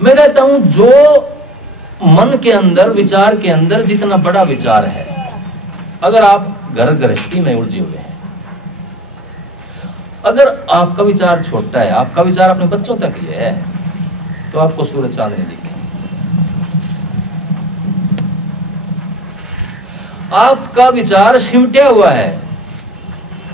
मैं कहता हूं जो मन के अंदर, विचार के अंदर जितना बड़ा विचार है, अगर आप घर गृहस्थी में उलझे हुए हैं, अगर आपका विचार छोटा है, आपका विचार अपने बच्चों तक ही है, तो आपको सूरज चांद नहीं दिखेगा। आपका विचार सिमटा हुआ है,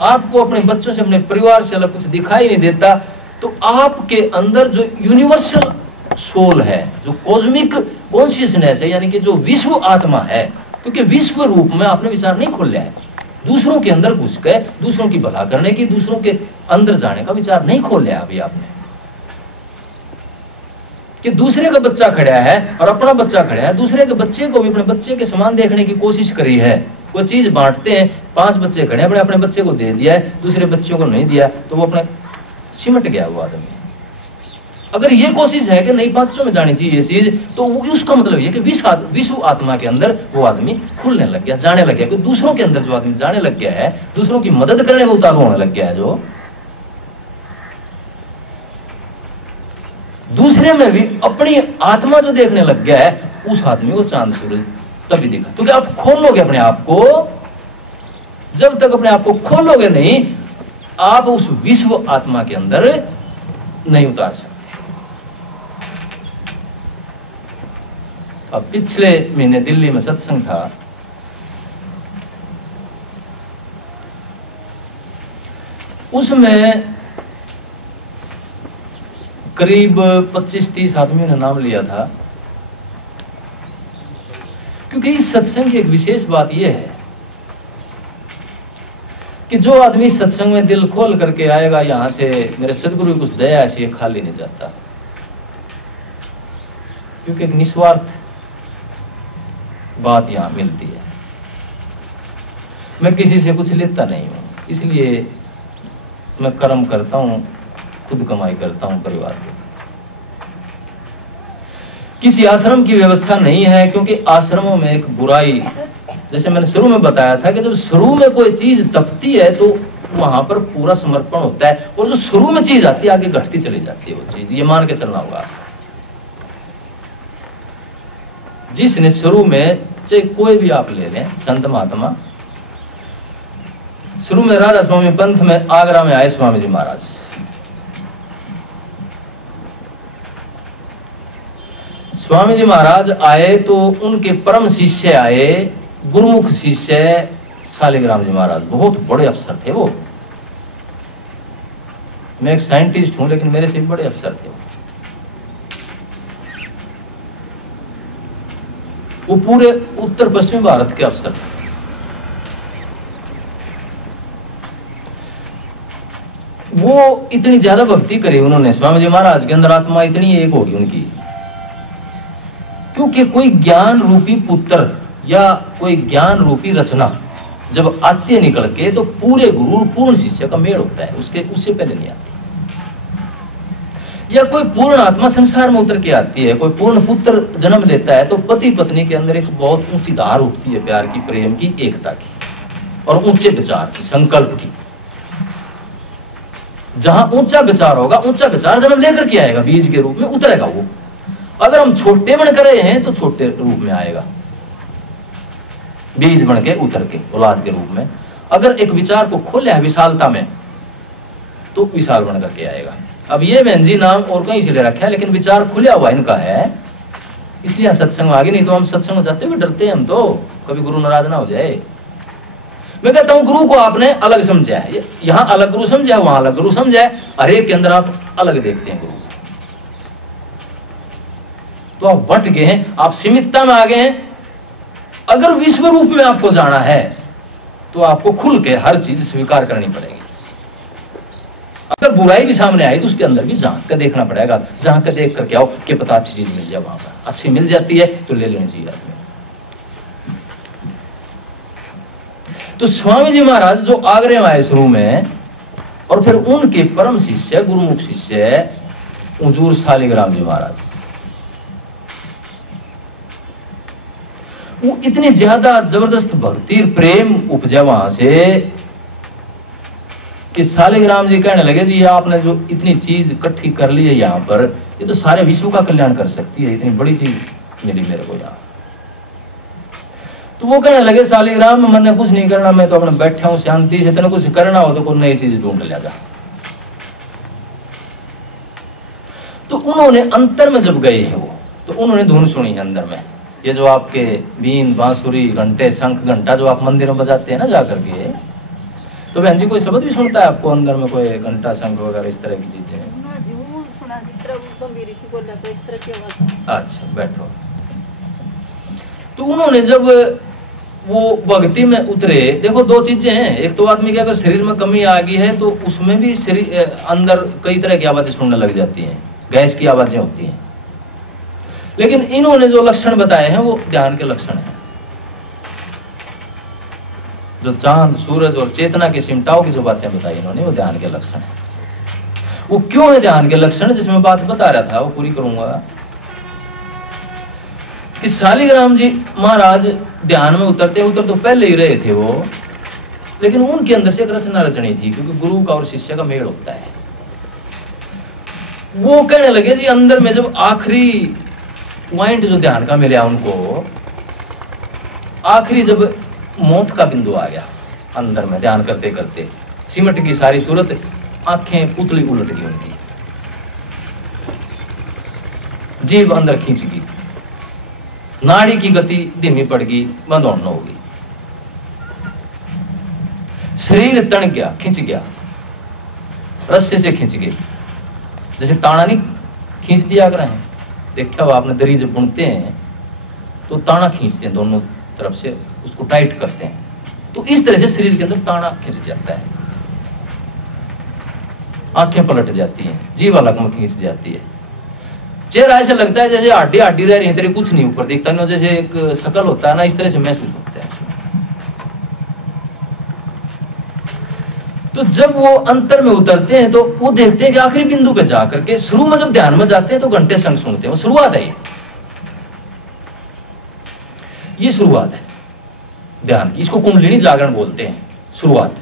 आपको अपने बच्चों से, अपने परिवार से अलग कुछ दिखाई नहीं देता, तो आपके अंदर जो यूनिवर्सल सोल है, जो कॉस्मिक कॉन्शियसनेस है, यानी कि जो विश्व आत्मा है, क्योंकि विश्व रूप में आपने विचार नहीं खोला है, दूसरों के अंदर घुस के दूसरों की भला करने की, दूसरों के अंदर जाने का विचार नहीं खोला है अभी आपने, कि दूसरे का बच्चा खड़ा है और अपना बच्चा खड़ा है, दूसरे के बच्चे को भी अपने बच्चे के समान देखने की कोशिश करी है। कोई चीज बांटते हैं, 5 बच्चे खड़े हैं, अपने बच्चे को दे दिया है, दूसरे बच्चों को नहीं दिया, तो वो अपने सिमट गया वो आदमी। अगर ये कोशिश है कि नहीं 5 में जानी चाहिए ये चीज, तो उसका मतलब ये कि विश्व आत्मा के अंदर वो आदमी खुलने लग गया, जाने लग गया, कि दूसरों के अंदर जो आदमी जाने लग गया है, दूसरों की मदद करने में उतारू होने लग गया है, जो दूसरे में भी अपनी आत्मा जो देखने लग गया है, उस आदमी को चांद सूरज तभी दिखा। क्योंकि आप खोलोगे अपने आप को, जब तक अपने आप को खोलोगे नहीं, आप उस विश्व आत्मा के अंदर नहीं उतार सकते। अब पिछले महीने दिल्ली में सत्संग था, उसमें करीब 25-30 आदमियों ने नाम लिया था। क्योंकि इस सत्संग की एक विशेष बात यह है कि जो आदमी सत्संग में दिल खोल करके आएगा, यहां से मेरे सदगुरु की कुछ दया ऐसी खाली नहीं जाता, क्योंकि एक निस्वार्थ बात यहां मिलती है। मैं किसी से कुछ लेता नहीं हूं, इसलिए मैं कर्म करता हूं, खुद कमाई करता हूं परिवार के। किसी आश्रम की व्यवस्था नहीं है, क्योंकि आश्रमों में एक बुराई, जैसे मैंने शुरू में बताया था कि जब शुरू में कोई चीज तपती है तो वहां पर पूरा समर्पण होता है, और जो शुरू में चीज आती है आगे घटती चली जाती है वो चीज, ये मान के चलना होगा। जिसने शुरू में, चाहे कोई भी आप ले लें, संत महात्मा, शुरू में राधा स्वामी पंथ में आगरा में आए स्वामी जी महाराज, स्वामी जी महाराज आए तो उनके परम शिष्य आए, गुरुमुख शिष्य शालिग्राम जी महाराज, बहुत बड़े अफसर थे वो। मैं एक साइंटिस्ट हूं, लेकिन मेरे से बड़े अफसर थे वो पूरे उत्तर पश्चिम भारत के अफसर थे। वो इतनी ज्यादा भक्ति करी उन्होंने, स्वामी जी महाराज के अंदर आत्मा इतनी एक होगी उनकी, क्योंकि कोई ज्ञान रूपी पुत्र या कोई ज्ञान रूपी रचना जब आती है निकल के, तो पूरे गुरु, पूर्ण शिष्य का मेल होता है, उससे पहले नहीं आती। या कोई पूर्ण आत्मा संसार में उतर के आती है, कोई पूर्ण पुत्र जन्म लेता है, तो पति पत्नी के अंदर एक बहुत ऊंची धार उठती है, प्यार की, प्रेम की, एकता की और ऊंचे विचार की, संकल्प की। जहां ऊंचा विचार होगा, ऊंचा विचार जन्म लेकर के आएगा, बीज के रूप में उतरेगा वो। अगर हम छोटे बन कर रहे हैं तो छोटे रूप में आएगा, बीज बन के उतर के औलाद के रूप में। अगर एक विचार को खोले है विशालता में, तो विशाल बन करके आएगा। अब ये बहन जी नाम और कहीं से ले रखा है, लेकिन विचार खुला हुआ इनका है, इसलिए सत्संग आगे। नहीं तो हम सत्संग जाते हुए डरते हैं, हम तो कभी गुरु नाराज ना हो जाए। मैं कहता हूं गुरु को आपने अलग समझा है, यहां अलग गुरु समझा है, वहां अलग गुरु समझा है, हर एक के अंदर आप अलग देखते हैं गुरु। तो आप बंट गए हैं, आप सीमितता में आ गए हैं। अगर विश्व रूप में आपको जाना है तो आपको खुल के हर चीज स्वीकार करनी पड़ेगी। अगर बुराई भी सामने आई तो उसके अंदर भी झांक कर देखना पड़ेगा, झांक कर देख करके आओ कि पता अच्छी चीज मिल जाए, वहां पर अच्छी मिल जाती है तो ले लेनी चाहिए आदमी। तो स्वामी जी महाराज जो आगरे में आए शुरू में, और फिर उनके परम शिष्य, गुरुमुख शिष्य हुजूर शालिग्राम जी महाराज, वो इतनी ज्यादा जबरदस्त भक्ति प्रेम उपजा वहां से कि शालिग्राम जी कहने लगे जी आपने जो इतनी चीज इकट्ठी कर ली है यहाँ पर, ये तो सारे विश्व का कल्याण कर सकती है, इतनी बड़ी चीज मिली मेरे को यहाँ। तो वो कहने लगे शालिग्राम मैंने कुछ नहीं करना, मैं तो अपने बैठा हूँ शांति से, तेने कुछ करना हो तो कोई नई चीज ढूंढ ले जा। तो उन्होंने अंतर में जब गए हैं वो, तो उन्होंने धुन सुनी है अंदर में, ये जो आपके बीन बांसुरी घंटे शंख घंटा जो आप मंदिर में बजाते हैं ना जाकर के, तो बहन जी कोई शब्द भी सुनता है आपको अंदर में, कोई घंटा शंख वगैरह इस तरह की चीजें? अच्छा बैठो। तो उन्होंने जब वो भक्ति में उतरे, देखो दो चीजें हैं, एक तो आदमी के अगर शरीर में कमी आ गई है तो उसमें भी शरीर अंदर कई तरह की आवाजें सुनने लग जाती हैं, गैस की आवाजें होती हैं। लेकिन इन्होंने जो लक्षण बताए हैं वो ध्यान के लक्षण हैं, जो चांद सूरज और चेतना के सिमटाओं की जो बातें बताई इन्होंने वो ध्यान के लक्षण है। वो क्यों है ध्यान के लक्षण, जिसमें बात बता रहा था वो पूरी करूंगा। कि शालिग्राम जी महाराज ध्यान में उतरते तो पहले ही रहे थे वो, लेकिन उनके अंदर से एक रचना रचनी थी, क्योंकि गुरु का और शिष्य का मेल होता है। वो कहने लगे जी अंदर में जब आखिरी पॉइंट जो ध्यान का मिला उनको, आखिरी जब मौत का बिंदु आ गया अंदर में ध्यान करते करते, सिमट की सारी सूरत, आंखें पुतली उलट गई उनकी, जीभ अंदर खींच गई, नाड़ी की गति धीमी पड़ गई, बंद होना होगी, शरीर तन गया, खिंच गया, रस्से से खिंच गए, जैसे ताना नहीं खींच दिया कर हैं, देखा हुआ आपने दरी जब बुनते हैं तो ताना खींचते हैं दोनों तरफ से, उसको टाइट करते हैं, तो इस तरह से शरीर के अंदर ताना खिंच जाता है, आंखें पलट जाती हैं, जीभ अलग में खींच जाती है, चेहरा ऐसा लगता है जैसे हड्डी हड्डी रह रही है, तेरे कुछ नहीं ऊपर दिखता नहीं, जैसे एक शकल होता है ना, इस तरह से महसूस होता है। तो जब वो अंतर में उतरते हैं तो वो देखते हैं कि आखिरी बिंदु पे जाकर के, शुरू में जब ध्यान में जाते हैं तो घंटे शंख सुनते हैं, वो शुरुआत है, ये शुरुआत है ध्यान की, इसको कुंडलिनी जागरण बोलते हैं, शुरुआत।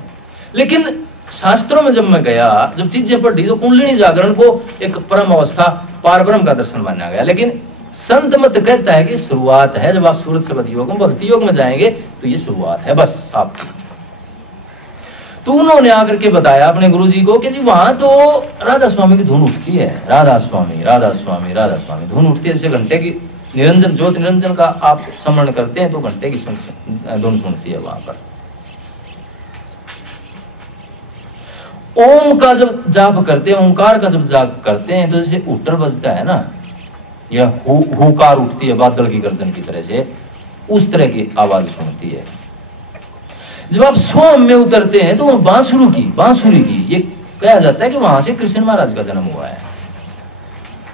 लेकिन शास्त्रों में जब मैं गया, जब चीजें पढ़ी, तो कुंडलिनी जागरण को एक परम अवस्था पारब्रह्म का दर्शन माना गया। लेकिन संत मत कहता है कि शुरुआत है, जब आप सूरत शब्द योग में भक्ति योग में जाएंगे तो ये शुरुआत है बस आपकी। तो उन्होंने आकर के बताया अपने गुरु जी को कि जी वहां तो राधा स्वामी की धुन उठती है, राधा स्वामी राधा स्वामी राधा स्वामी धुन उठती है, जैसे घंटे की निरंजन ज्योत निरंजन का आप स्मरण करते हैं तो घंटे की धुन सुनती है वहां पर। ओम का जब जाप करते हैं, ओंकार का जब जाप करते हैं तो जैसे उट्टर बजता है ना, या हुकार उठती है बादल की गर्जन की तरह से, उस तरह की आवाज सुनती है। जब आप सोम में उतरते हैं तो वह बांसुरी की ये कहा जाता है कि वहां से कृष्ण महाराज का जन्म हुआ है,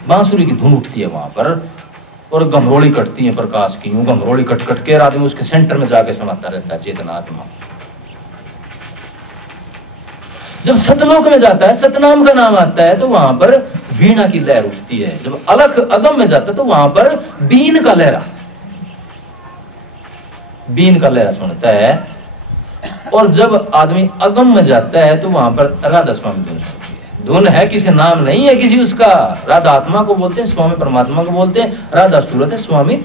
बांसुरी की धुन उठती है वहां पर, और घमरोली कटती है प्रकाश की, यूं घमरोली कट कट के आदमी उसके सेंटर में जाके समाता रहता है चेतना आत्मा। जब सतलोक में जाता है, सतनाम का नाम आता है, तो वहां पर वीणा की लहर उठती है। जब अलख अगम में जाता है तो वहां पर बीन का लहरा सुनता है। और जब आदमी अगम में जाता है तो वहां पर राधा स्वामी धुन सुनती है। धुन है किसी नाम नहीं है किसी उसका, राधा आत्मा को बोलते हैं, स्वामी परमात्मा को बोलते हैं, राधा सूरत है, स्वामी